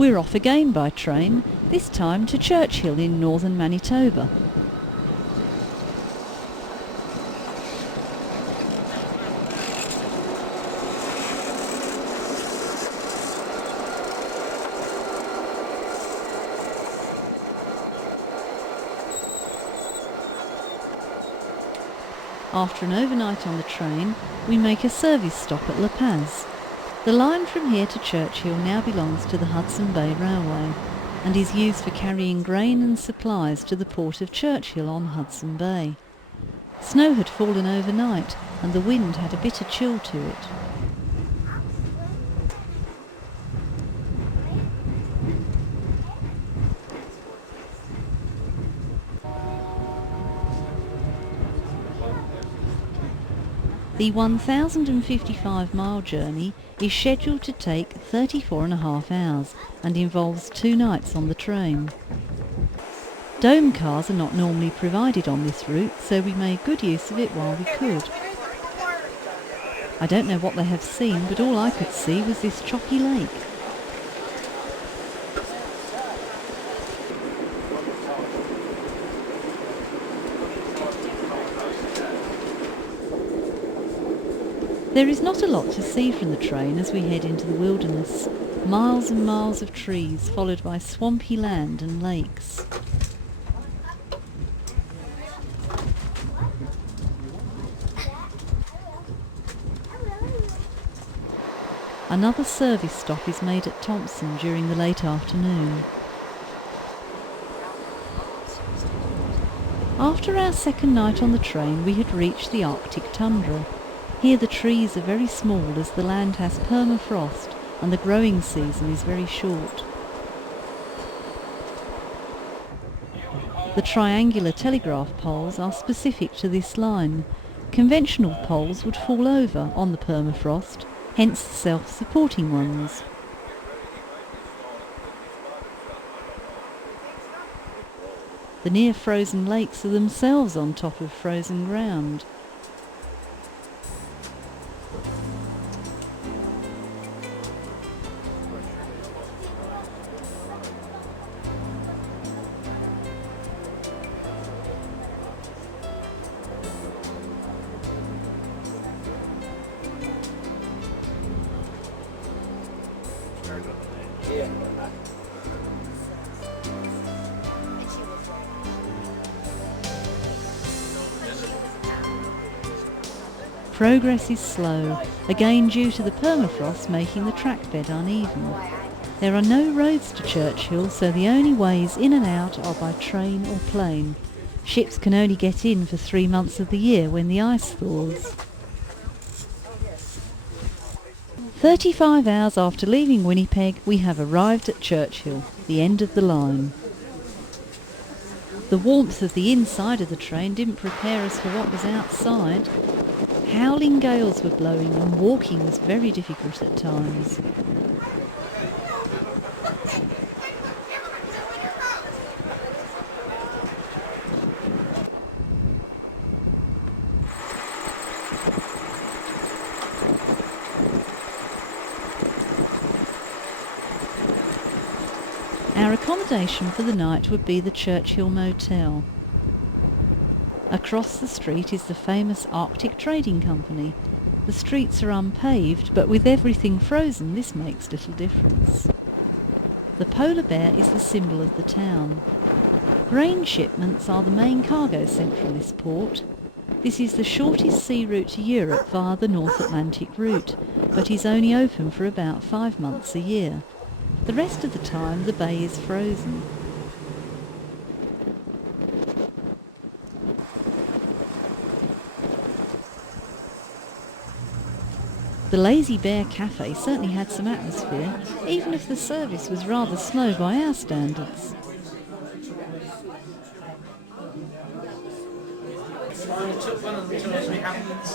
We're off again by train, this time to Churchill in northern Manitoba. After an overnight on the train, we make a service stop at La Paz. The line from here to Churchill now belongs to the Hudson Bay Railway and is used for carrying grain and supplies to the port of Churchill on Hudson Bay. Snow had fallen overnight and the wind had a bitter chill to it. The 1,055-mile journey is scheduled to take 34.5 hours and involves 2 nights on the train. Dome cars are not normally provided on this route, so we made good use of it while we could. I don't know what they have seen, but all I could see was this choppy lake. There is not a lot to see from the train as we head into the wilderness. Miles and miles of trees, followed by swampy land and lakes. Another service stop is made at Thompson during the late afternoon. After our second night on the train, we had reached the Arctic tundra. Here the trees are very small as the land has permafrost and the growing season is very short. The triangular telegraph poles are specific to this line. Conventional poles would fall over on the permafrost, hence the self-supporting ones. The near-frozen lakes are themselves on top of frozen ground. Progress is slow, again due to the permafrost making the trackbed uneven. There are no roads to Churchill, so the only ways in and out are by train or plane. Ships can only get in for 3 months of the year when the ice thaws. 35 hours after leaving Winipeg, we have arrived at Churchill, the end of the line. The warmth of the inside of the train didn't prepare us for what was outside. Howling gales were blowing and walking was very difficult at times. Our accommodation for the night would be the Churchill Motel. Across the street is the famous Arctic Trading Company. The streets are unpaved, but with everything frozen this makes little difference. The polar bear is the symbol of the town. Grain shipments are the main cargo sent from this port. This is the shortest sea route to Europe via the North Atlantic route, but is only open for about 5 months a year. The rest of the time the bay is frozen. The Lazy Bear Cafe certainly had some atmosphere, even if the service was rather slow by our standards. Took one of the tours we haven't.